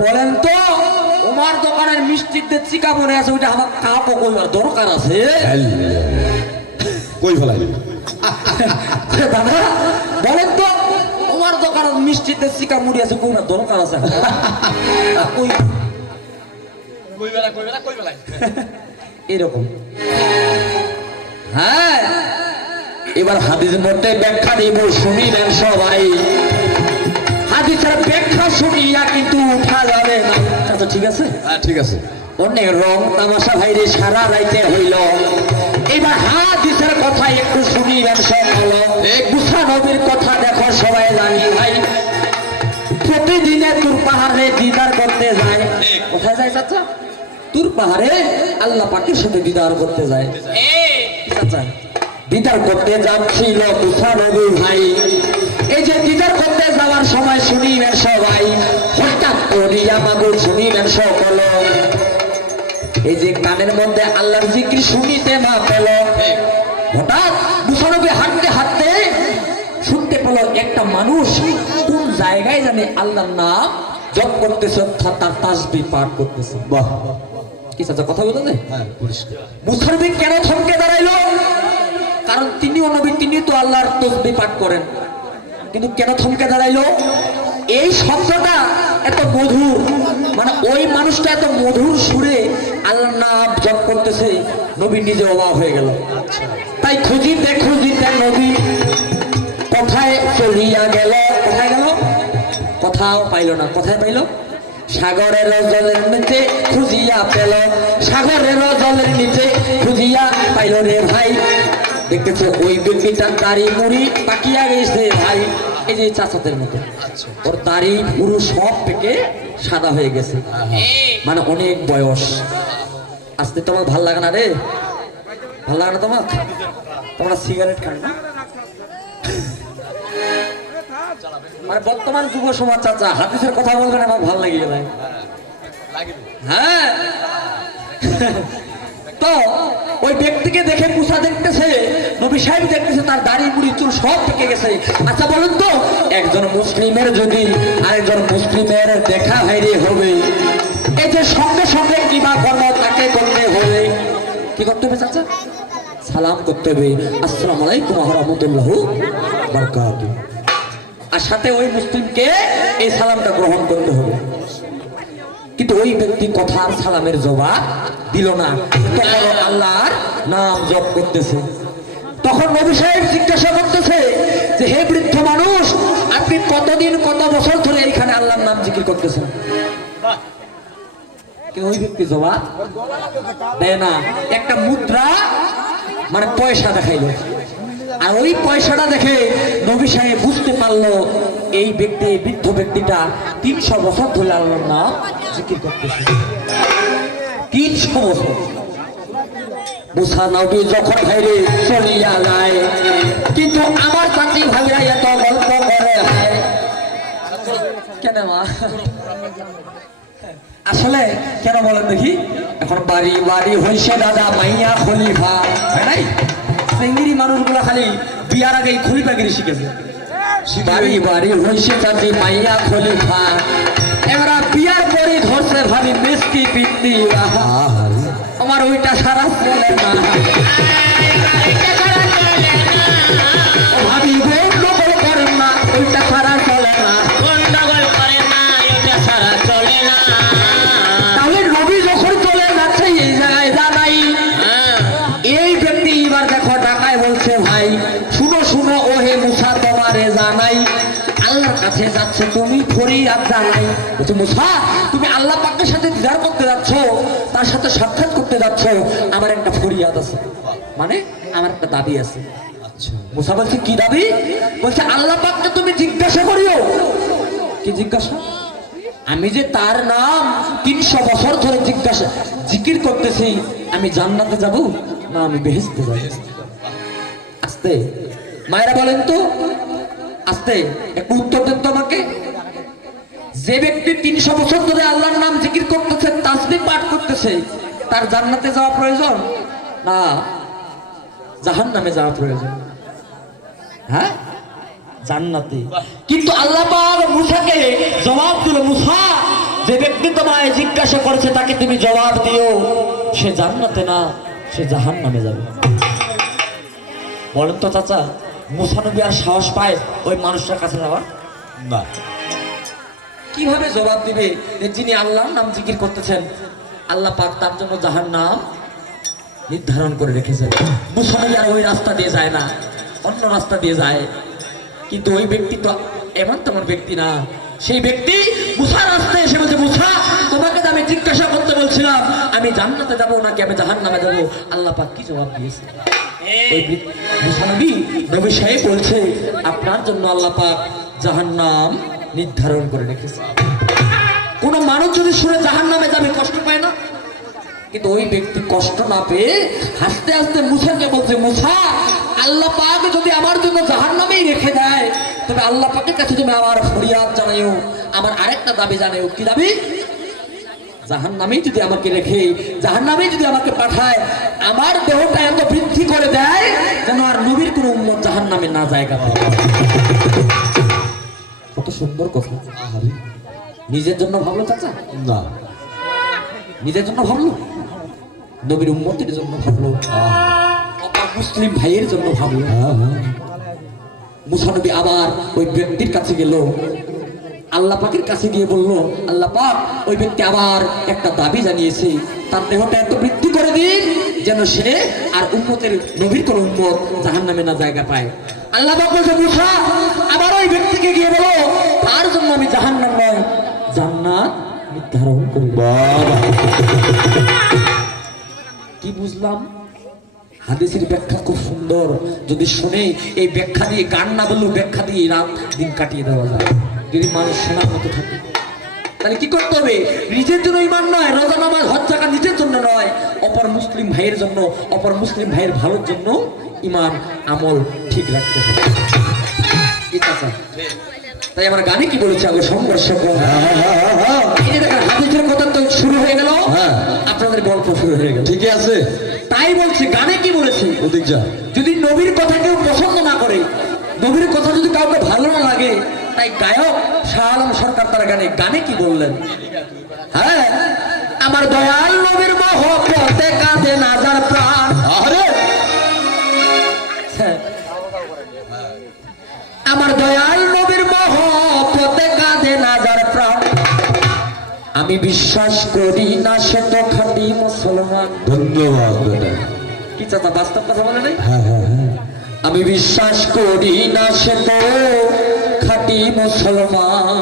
বলেন তো তোমার দোকানের মিষ্টিতে চিকা মনে আছে, ওইটা আমার কাউকে কইবার দরকার আছে। কই ফেলাই দাদা বলেন তো তোমার দোকানের মিষ্টিতে চিকা মুড়ি আছে, কইবার দরকার আছে। এরকম। হ্যাঁ, এবার হাদিসের মধ্যে ব্যাখ্যা দিব, শুনিলেন সবাই। হাদিসের ব্যাখ্যা শুনিয়া কিন্তু উঠা যাবে না। আচ্ছা ঠিক আছে, হ্যাঁ ঠিক আছে। অনেক রং তামাশা ভাইরে সারা রাইতে হইল। এবার হাদিসের কথা একটু শুনিবেন সকল। মুসা নবীর কথা দেখো সবাই জানি ভাই, প্রতিদিনে তুর পাহাড়ে দিদার করতে যায়। কোথায় যায় চাচা? তুর পাহাড়ে আল্লাহ পাকের সাথে দিদার করতে যায়। চাচা দিদার করতে যাচ্ছিল মুসা নবী ভাই। এই যে দিদার করতে যাওয়ার সময় শুনিবেন সবাই, হঠাৎ করিয়া মাগো শুনিবেন সকল, এই যে কানের মধ্যে আল্লাহর জিকির শুনিতে না পেল। হঠাৎ মুসা নবী হাঁটতে হাঁটতে শুনতে পেল একটা মানুষ কোন জায়গায় জানে আল্লাহর নাম জপ করতেছে, অর্থাৎ তার তাসবিহ পাঠ করতেছে। বাহ, কি চাচা কথা বলতে? হ্যাঁ, পরিষ্কার। মুসা নবী কেন থমকে দাঁড়াইলো? কারণ তিনিও নবী, তিনি তো আল্লাহর তাসবিহ পাঠ করেন, কিন্তু কেন থমকে দাঁড়াইলো? এই শব্দটা এত মধুর, মানে ওই মানুষটা এত মধুর সুরে আল্লাহর নাম জপ করতেছে, নবী নিজে অবাক হয়ে গেল। তাই খুঁজিতে খুঁজিতে নবী কোথায় চলিয়া গেল? কোথায় গেল? কোথাও পাইল না। কোথায় পাইল? সাগরের জলের নিচে খুঁজিয়া পেল, সাগরের জলের নিচে খুঁজিয়া পাইল রে ভাই। দেখতেছে ওই ব্যক্তিটার দাড়ি মুড়ি পাকিয়া গেছে ভাই, এই যে চাচাদের মতো। ওর দাড়ি পুরো সব পেকে সাদা হয়ে গেছে, মানে অনেক বয়স। আজকে তোমার ভাল লাগে না রে? ভাল লাগে না তোমার? তোমরা সিগারেট খান না? মানে বর্তমান যুব সমাজ চাচা হাদিসের কথা বলবেন, আমার ভাল লাগে ভাই। হ্যাঁ, তো ওই ব্যক্তিকে দেখে মুসা দেখতেছে, নবী সাহেব দেখতেছে তার দাড়ি মুড়ি চুল সব পেকে গেছে। আচ্ছা বলুন তো, একজন মুসলিমের যদি আরেকজন মুসলিমের দেখা হাইরে হবে, এই যে সঙ্গে সঙ্গে কিবা কর্ম তাকে করতে হবে, কি করতে হবে চাচা? সালাম করতে হবে, আসসালামু আলাইকুম ওয়া রাহমাতুল্লাহি ওয়া বারাকাতুহু। আর সাথে ওই মুসলিমকে এই সালামটা গ্রহণ করতে হবে। কিন্তু ওই ব্যক্তি কথার সালামের জবাব দিল না, তখন আল্লাহর নাম জপ করতেছে। তখন নবী সাহেব জিজ্ঞাসা করতেছে যে হে বৃদ্ধ মানুষ, আপনি কতদিন কত বছর ধরে এইখানে আল্লাহর নাম জিকির করতেছেন? কিন্তু ওই ব্যক্তি জবাব দেয় না। একটা মুদ্রা মানে পয়সা দেখাইল, আর ওই পয়সাটা দেখে নবী সাহেব বুঝতে পারলো এই ব্যক্তি, বৃদ্ধ ব্যক্তিটা 300 বছর ধরে আল্লাহর নাম জিকির করতেছে। 300 বছর। মুসা নবী যখন বাইরে চলিয়া যায়, কিন্তু আমার চাচি ভাইরা এত গল্প করে কেন মা? আসলে কেন বলেন দেখি? এখন বাড়ি বাড়ি হইছে দাদা মাইয়া খলিফা, হয় নাই? চিংড়ি মানুষগুলো খালি বিয়ার আগেই খলিফাগিরি শিখেছে। বাড়ি বাড়ি হইছে চাচি মাইয়া খলিফা, এবার বিয়ার পরে ধরছে ভাবি মিষ্টি পিন্দি। আমার ওইটা সারা চলে না, ভাবি গন্ডগোল করেন না, ওইটা সারা চলে না। গন্ডগোল করে না, এটা ছাড়া চলে না। তাহলে নবী যখন চলে যাচ্ছে এই জায়গায় জানাই, এই ব্যক্তি এবার দেখো টাকায় বলছে ভাই শুনো শুনো ও হে মুসা তোমারে জানাই, আল্লাহর কাছে যাচ্ছে তুমি ফরিয়াদ জানাই। বলছে মুসা তুমি আল্লাহ পাকের সাথে দিদার করতে যাচ্ছ, তার সাথে সাক্ষাৎ করতে যাচ্ছ, আমার একটা ফরিয়াদ আছে, মানে আমার একটা দাবি আছে। মুসা বলছে কি দাবি? বলছে আল্লাহ পাককে তুমি জিজ্ঞাসা করিও। কি জিজ্ঞাসা? আমি যে তার নাম 300 বছর ধরে জিজ্ঞাসা জিকির করতেছি, আমি জান্নাতে যাব না আমি বেহেশতে যাব? আস্তে মায়েরা বলেন তো, আস্তে একটু উত্তর দেন তো আমাকে। যে ব্যক্তি 300 বছর ধরে আল্লাহর নাম জিকির করতেছে, তাসবিহ পাঠ করতেছে, তার জান্নাতে যাওয়া প্রয়োজন না জাহান্নামে যাওয়া প্রয়োজন? হ্যাঁ, জান্নাতে। কিন্তু আল্লাহ পাক মুসাকে জবাব দিল, মুসা যে ব্যক্তি তোমায় জিজ্ঞাসা করেছে তাকে তুমি জবাব দিও, সে জান্নাতে না সে জাহান্নামে যাবে। বলেন তো চাচা, মুসা নবী আর সাহস পায় ওই মানুষটার কাছে যাওয়ার? না। কিভাবে জবাব দিবে যে যিনি আল্লাহর নাম জিকির করতেছেন আল্লাহ পাক তার জন্য জাহান্নাম নির্ধারণ করে রেখেছেন? মুসা নবী আর ওই রাস্তা দিয়ে যায় না, অন্য রাস্তা দিয়ে যায়। কিন্তু ওই ব্যক্তি তো এমন তেমন ব্যক্তি না, সেই ব্যক্তি মুসার রাস্তায় এসে বলছে, মুসা তোমাকে তো আমি জিজ্ঞাসা করতে বলছিলাম আমি জান্নাতে যাবো নাকি আমি জাহান্নামে যাবো, আল্লাহ পাক কি জবাব দিয়েছে? ওই মুসা নবী সাহেব বলছে আপনার জন্য আল্লাহ পাক জাহান্নাম নির্ধারণ করে রেখেছে। কোন মানুষ যদি শুনে জাহান্নামে যাবে কষ্ট পায় না? কিন্তু ওই ব্যক্তি কষ্ট না পেয়ে হাসতে হাসতে মুসাকে বলছে, মুসা আল্লাহ পাক যদি আমার জন্য জাহান্নামেই রেখে দেয় তবে আল্লাহ পাকের কাছে তুমি আমার ফরিয়াদ জানাইও, আমার আরেকটা দাবি জানাইও। কি দাবি? জাহান্নামেই যদি আমাকে রেখে, জাহান্নামেই যদি আমাকে পাঠায়, আমার দেহটা এত বৃদ্ধি করে দেয় যেন আর নবীর কোনো উম্মত জাহান্নামে না জায়গা পায়। কত সুন্দর কথা। নিজের জন্য ভাবলো চাচা না, নিজের জন্য ভাবলো, নবীর উম্মতের জন্য ভাবলো, অপর মুসলিম ভাইয়ের জন্য ভাবলো। মুসা নবী আবার ওই ব্যক্তির কাছে গেল, আল্লাহ পাকের কাছে গিয়ে বলল, আল্লাহ পাক ওই ব্যক্তি আবার একটা দাবি জানিয়েছে, তার দেহটা এত বৃদ্ধি করে দিন যেন সে আর উম্মতের নবীর কোন উম্মত জাহান্নামে না জায়গা পায়। আল্লাহ পাক বলছে, মুসা আবার ওই ব্যক্তিকে গিয়ে বলো তার জন্য আমি জাহান্নাম নয় জান্নাত নির্ধারণ করি। কি বুঝলাম? হাদিসের ব্যাখ্যা খুব সুন্দর, যদি শুনে এই ব্যাখ্যা দিয়ে গান না বললেও ব্যাখ্যা দিয়ে রাত দিন কাটিয়ে দেওয়া যায় যদি মানুষ শোনার মতো থাকে। তাহলে কি করতে হবে? নিজের জন্য ইমান নয়, রোজা নামাজ হজ জাকাত নিজের জন্য নয়, অপর মুসলিম ভাইয়ের জন্য, অপর মুসলিম ভাইয়ের ভালোর জন্য ইমান আমল ঠিক রাখতে হবে। ঠিক আছে? তাই আমার গানে কি বলেছে? আগে সংঘর্ষ হাদিসের কথা তো শুরু হয়ে গেল, আপনাদের গল্প শুরু হয়ে গেল। ঠিকই আছে। তাই বলছে গানে কি বলেছে? ওদিক যা। যদি নবীর কথা কেউ পছন্দ না করে, নবীর কথা যদি কাউকে ভালো না লাগে, তাই গায়ক শাহ আলম সরকার তার গানে কি বললেন? হ্যাঁ, আমার দয়াল নবীর মহব্বতে কাঁদে নাজার প্রাণ। আরে হ্যাঁ, আমার দয়াল নবীর মহব্বতে কাঁদে নাজার প্রাণ, আমি বিশ্বাস করি না সে তো খাঁটি মুসলমান। ধন্যবাদ বেটা। কি চাচা বাস্তব কথা বলে নাই? হ্যাঁ হ্যাঁ হ্যাঁ। আমি বিশ্বাস করি না সে তো খাঁটি মুসলমান,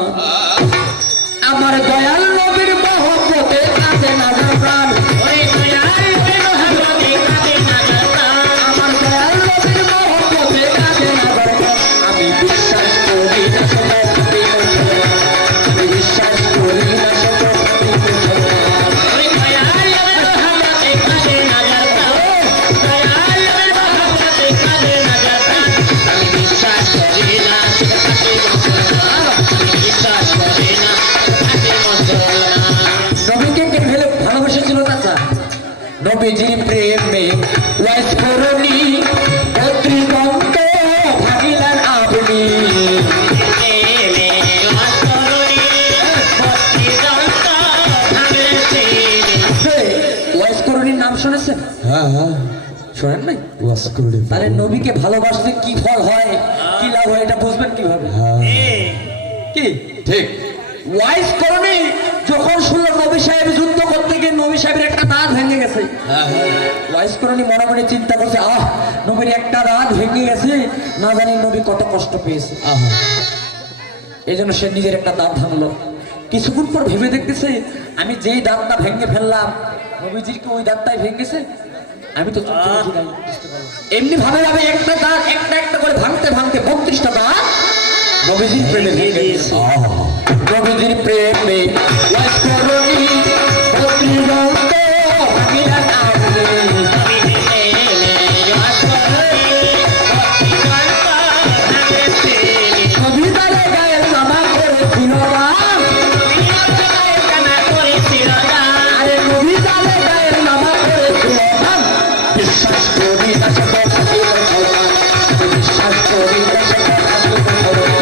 আমার দয়াল নবীর মহব্বতে কাঁদে নাজার প্রাণ। ওরে দয়াল নবীর মহব্বতে কাঁদে নাজার প্রাণ, আমার দয়াল নবীর মহব্বতে কাঁদে নাজার প্রাণ, আমি বিশ্বাস করি না সে তো খাঁটি মুসলমান, আমি বিশ্বাস করি না সে তো খাঁটি মুসলমান। ওরে দয়াল নবীর মহব্বতে কাঁদে নাজার প্রাণ, দয়াল নবীর মহব্বতে কাঁদে নাজার প্রাণ, আমি বিশ্বাস করি না সে খাঁটি মুসলমান, আমি বিশ্বাস করি না খাঁটি মুসলমান। নবীকে কে ভালোবেসেছিল চাচা? নবীজির প্রেমে ওয়াইস করনি অত্রিদন্ত ভাগিলেন আপনি। প্রেমে অন্তরণী ভক্তিদন্ত ভাঙলে তিনি। ওয়াইস করনির নাম শুনেছেন? হ্যাঁ হ্যাঁ। শোনেন নাই? ওয়াস করে। তাহলে নবীকে ভালোবাসলে কি ফল হয়, কি লাভ হয়, এটা বুঝবেন কিভাবে? হ্যাঁ কি ঠিক। ওয়াইস করনি যখন শুনলো নবী সাহেব যুদ্ধ করতে গিয়ে নবী সাহেবের একটা দাঁত ভেঙে গেছে, হ্যাঁ হ্যাঁ। ওয়াইস করনি মনে মনে চিন্তা করছে, নবীর একটা দাঁত ভেঙে গেছে, না জানি নবী কত কষ্ট পেয়েছে। আহা। এই জন্য সে নিজের একটা দাঁত ভাঙলো। কিছুক্ষণ পর ভেবে দেখতেছে, আমি যেই দাঁতটা ভেঙে ফেললাম নবীজির কি ওই দাঁতটাই ভেঙেছে? আমি তো চুপ করে ছিলাম, বুঝতে পারলাম। এমনি ভাবে ভাবে একটা দাঁত একটা একটা করে ভাঙতে ভাঙতে 32টা দাঁত নবীজির প্রেমে ভেঙে গেছে। নবীজির প্রেমে ওয়াইস করনি অত্রিদন্ত ভাগিলেন আপনি। নবী তালে গায়ের জামা করেছিল রাম, আরে নবী তালে গায়ের জামা করেছিল রাম। বিশ্বাস করি না সে তো খাঁটি মুসলমান, বিশ্বাস করি না সে তো খাঁটি মুসলমান।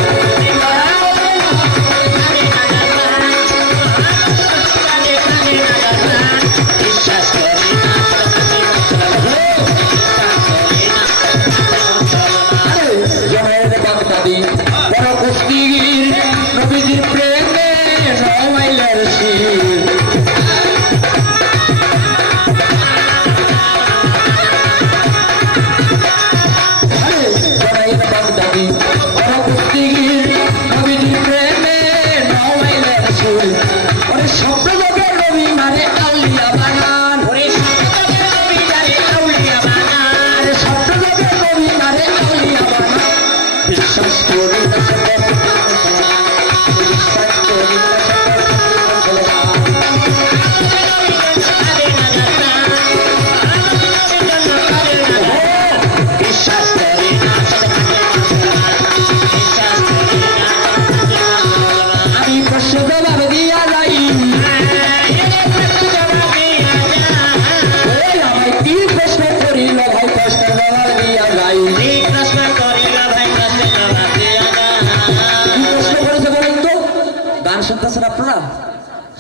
শুনেছেন আপনারা?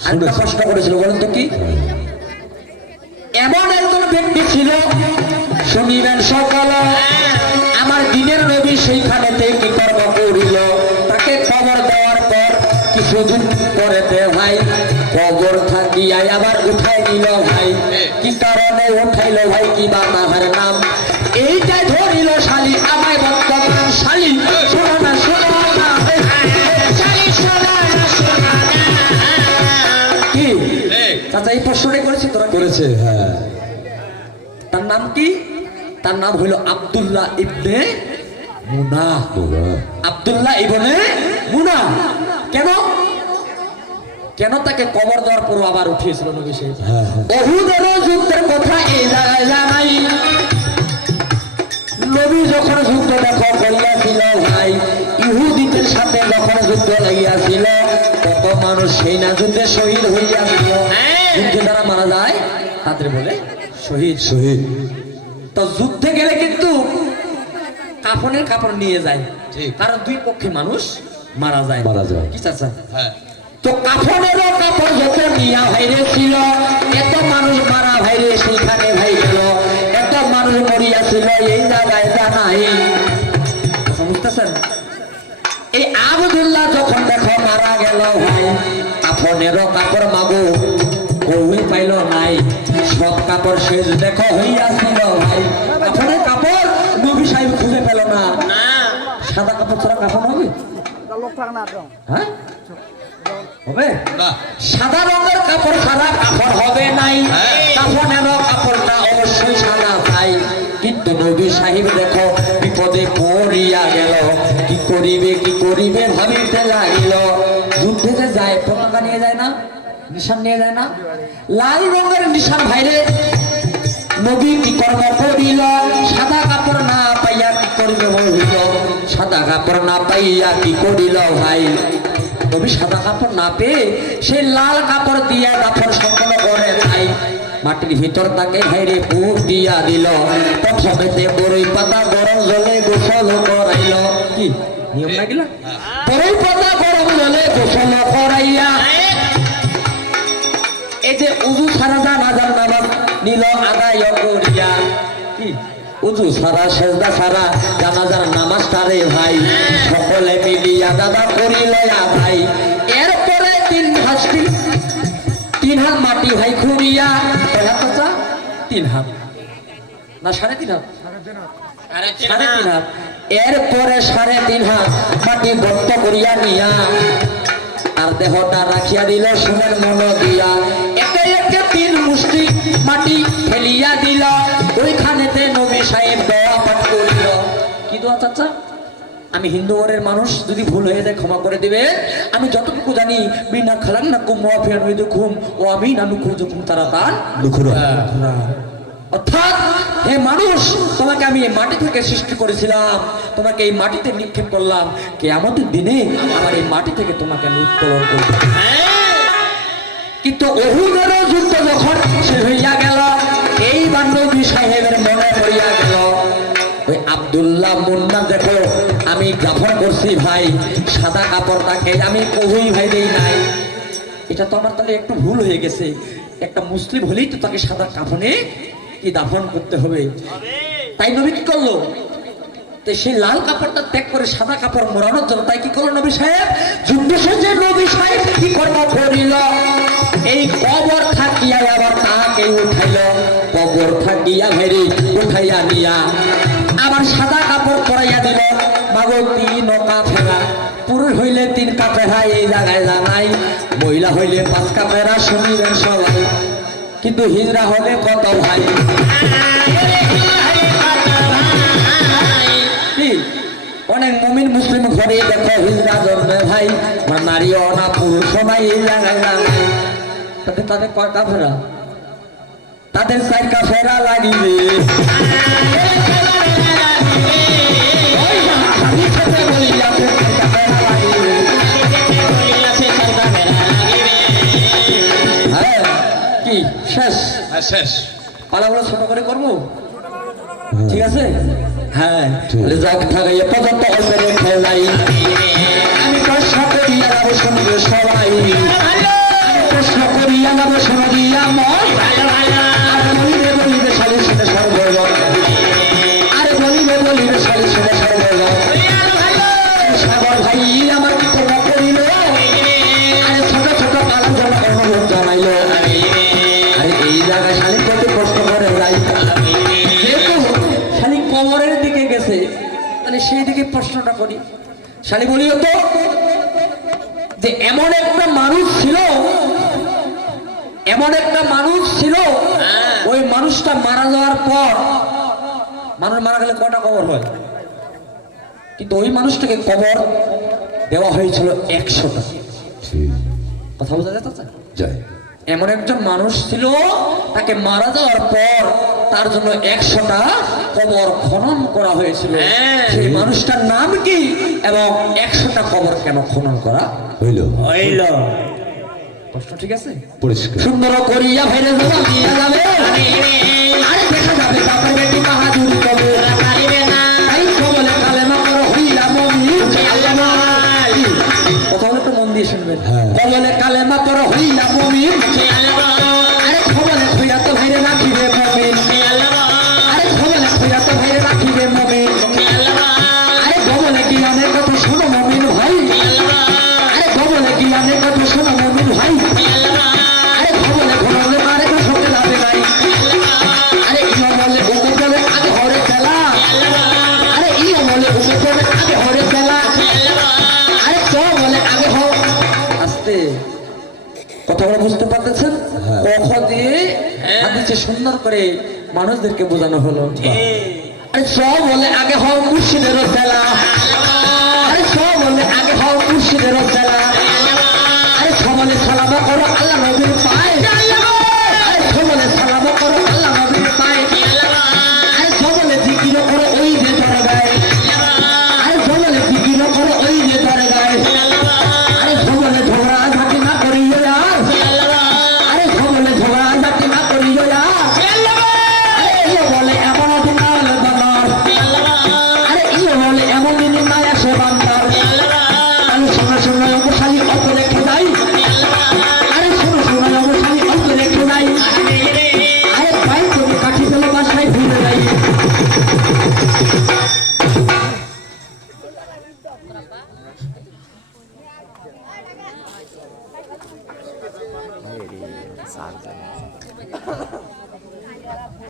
আরেকটা প্রশ্ন করেছিল, বলেন তো কি? এমন একজন ব্যক্তি ছিল, শুনিবেন সকালে, আমার দিনের নবী সেইখানেতে কি কর্ম করিল। তাকে কবর দেওয়ার পর কিছুদিন পরেতে ভাই কবর থাকিয়া আবার উঠাই নিল ভাই। কি কারণে উঠাইল ভাই? কি বা তাহার নাম? এইটাই ধরিল শালি, আমায় বর্তমান শালি, শোনো না শোনো না, শালি শোনা না শোনা না। কি চাচা এই প্রশ্নটাই করেছে তোরা? করেছে, হ্যাঁ। তার নাম কি? তার নাম হইল আব্দুল্লাহ ইবনে মুনা। আব্দুল্লাহ ইবনে মুনা। কেন কেন তাকে কবর দেওয়ার পর আবার উঠিয়েছিল নবী সাহেব? হ্যাঁ, হ্যাঁ। উহুদের যুদ্ধের কথা এই জায়গায় জানাই। নবী যখন যুদ্ধ দেখো করিয়াছিল ভাই, ইহুদিদের সাথে যখন যুদ্ধ লাগিয়াছিল, কত মানুষ সেই না যুদ্ধে শহীদ হইয়াছিল। যুদ্ধে যারা মারা যায় তাদের বলে শহীদ। শহীদ। তো যুদ্ধে গেলে কিন্তু কাফনের কাপড় নিয়ে যায়, ঠিক। কারণ দুই পক্ষে মানুষ মারা যায়। মারা যায়। কি চাচা? হ্যাঁ। তো কাফনেরও কাপড় যত নিয়া ভাইরে ছিল, এত মানুষ মারা ভাইরে সেইখানে ভাই গেল, এত মানুষ মরিয়াছিল এই জায়গায় জানাই। কথা বুঝতেছেন? এই আবদুল্লাহ যখন দেখো মারা গেল ভাই, কাফনেরও কাপড় মাগো কই পাইল নাই, সব কাপড় শেষ দেখো হইয়াছিল ভাই। কাফনের কাপড় নবী সাহেব খুঁজে পেল না। সাদা কাপড় ছাড়া কাফন হবে? হ্যাঁ হবে না। সাদা রঙের কাপড় ছাড়া কাপড় হবে নাই। কাফনেরও কাপড়টা অবশ্যই সাদা চাই। কিন্তু নবী সাহেব দেখো বিপদে পড়িয়া গেল, কি করিবে ভাবিতে লাগিল। যুদ্ধে যে যায় পতাকা নিয়ে যায় না, নিশান নিয়ে যায় না, লাল রঙের নিশান ভাইরে নবী কি কর্ম করিল? সাদা কাপড় না পাইয়া কি করিবে হইল? সাদা কাপড় না পাইয়া কি করিল ভাই? নবী সাদা কাপড় না পেয়ে সেই লাল কাপড় দিয়া দাফন সম্পন্ন করে ভাই। মাটির ভিতর তাকে ভাইরে পুর দিয়া দিল। প্রথমেতে বড়ই পাতা গরম জলে গোসল করাইল। কি নিয়ম না গেল? বড়ই পাতা গরম জলে গোসল করাইয়া এই যে উজু সারা জানাজার নামাজ নিল আদায় করিয়া। কি উজু সারা সেজদা সারা জানাজার নামাজটারে ভাই সকলে মিলিয়া দাদা করিল ভাই। এরপরে তিন হাত মাটি ভাই খুঁড়িয়া, কয় হাত চাচা? 3 হাত না 3.5 হাত? 3.5 হাত। এরপরে 3.5 হাত মাটি গর্ত করিয়া নিয়া আর দেহটা রাখিয়া দিল সোনার মন দিয়া। একে একে 3 মুষ্টি মাটি ফেলিয়া দিল। ওইখানেতে নবী সাহেব দোয়া পাঠ করিল। কি দোয়া চাচা? আমি হিন্দু ঘরের মানুষ, যদি ভুল হয়ে যায় ক্ষমা করে দিবে। আমি যতটুকু জানি, বিনা খালাম না কুম ওয়াফিয়ান হইতে খুম ও আমি না নুখুজুকুম তারা তার লুখুরা। অর্থাৎ হে মানুষ, তোমাকে আমি এই মাটি থেকে সৃষ্টি করেছিলাম, তোমাকে এই মাটিতে নিক্ষেপ করলাম, কিয়ামতের দিনে আমার এই মাটি থেকে তোমাকে আমি উত্তোলন করব। কিন্তু উহুদের যুদ্ধ যখন শেষ হইয়া গেল, এই নবী সাহেবের মনে পড়িয়া গেল ওই আব্দুল্লাহ মুন্না, দেখো আমি দাফন করছি ভাই, সাদা কাপড়টাকে আমি কবুই ভাই দেই নাই। এটা তো আমার তাহলে একটু ভুল হয়ে গেছে। একটা মুসলিম হলেই তো তাকে সাদা কাফনে কি দাফন করতে হবে। তাই নবী কি করলো? তো সেই লাল কাপড়টা ত্যাগ করে সাদা কাপড় মোড়ানোর জন্য তাই কি করলো নবী সাহেব? যুদ্ধ শেষে নবী সাহেব কি কর্ম করিল? এই কবর থাকিয়া আবার তাকে উঠাইল। কবর থাকিয়া ভেরি উঠাইয়া নিয়া আবার সাদা কাপড় পরাইয়া দিল। মাগো 3 কাফেরা, পুরুষ হইলে 3 কাফেরা এই জায়গায় জানাই, মহিলা হইলে 5 কাফেরা, শুনিবেন সবাই। কিন্তু হিজরা হলে কত ভাই? কি অনেক মুমিন মুসলিম ঘরে দেখো হিজরা জন্মে ভাই, নারীও না পুরুষও নাই এই জায়গায় জানাই। তাদের কয় কাফেরা? তাদের 4 কাফেরা লাগিবে। কি শেষ? শেষ। পালাগুলো ছোট করে করবো, ঠিক আছে? হ্যাঁ, যাক থাকে এ পর্যন্ত অল্পের খেলাই আমি কষ্ট করিয়া শুনবে সবাই ভালো আমি প্রশ্ন করি আমার শোনা দিয়া মন ভালো ভালো আর বলিবে শালি শুনে সর্বজন আরে বলিবে শালি শুনে সর্বজন ভালো সাগর ভাই আমার কি তোমরা করিল আরে ছোট ছোট পালন জন্য অনুরোধ জানাইল আরে এই জায়গায় শালি কত কষ্ট করে যাই যেহেতু শালি কবরের দিকে গেছে মানে সেই দিকে প্রশ্নটা করি শালি বলিও তো যে এমন একটা মানুষ ছিল ওই মানুষটা মারা যাওয়ার পর মানুষ মারা গেলে কটা কবর হয় কিন্তু ওই মানুষটাকে কবর দেওয়া হয়েছিল 100টা কথা বোঝা যাচ্ছে যায় এমন একজন মানুষ ছিল তাকে মারা যাওয়ার পর তার জন্য 100টা কবর খনন করা হয়েছিল হ্যাঁ। সেই মানুষটার নাম কি এবং 100টা কবর কেন খনন করা হইল হইল প্রশ্ন ঠিক আছে পরিষ্কার সুন্দর করিয়া ভাইরে জবাব দিয়া যাবে আরে দেখা যাবে বাপের বেটি বাহাদুরি কবে পারিবে না তাই কবলে কালেমা করো হইলা মুমিন কথা বলে একটু মন দিয়ে শুনবেন হ্যাঁ। কবলে কালেমা করো হইলা মুমিন আরে খবরে খুইয়া তো ভাইরে রাখিবে মুমিন আরে খবরে খুইয়া তো ভাইরে রাখিবে মুমিন আরে গবলে জ্ঞানের কথা শোনো মুমিন ভাই আরে গবলে জ্ঞানের কথা শোনো মুমিন ভাই আরে খবরে ঘোরালে আরে তো সঙ্গে যাবে নাই আরে ইও বলে উমুক যাবে আগে হরে খেলা আরে ইও বলে উমুক যাবে আগে হরে খেলা আরে চ বলে আগে হর আস্তে কথাগুলো বুঝতে পারতেছেন হ্যাঁ। কখ দিয়ে হাদিসে সুন্দর করে মানুষদেরকে বোঝানো হলো আরে চ বলে আগে হও মুর্শিদের খেলা আরে চ বলে আগে হও মুর্শিদের খেলা আরে ছ বলে সালামা করো আল্লাহ নবীর পায় আরে ছ বলে সালামা করো আল্লাহ নবীর পায় আরে ছ বলে জিকির করো ওই যে ধরে গায়ে আরে ছ বলে জিকির করো ওই যে ধরে গায়ে আরে ছ বলে ঝগড়া ঝাঁটি না করিও আর আরে ছ বলে ঝগড়া ঝাঁটি না করিও আর আরে ইয়ে বলে এমন দিন আলে বাবার আরে ইয়ে বলে এমন দিন নাই আসে বান্দার আরে শোনো শোনো অবসালী অল্প রেখে যাই আরে শোনো শোনো অবসালী অল্প রেখে যাই আরে ভাই তুমি কাঠি ফেলে বাসায় ফিরে যাই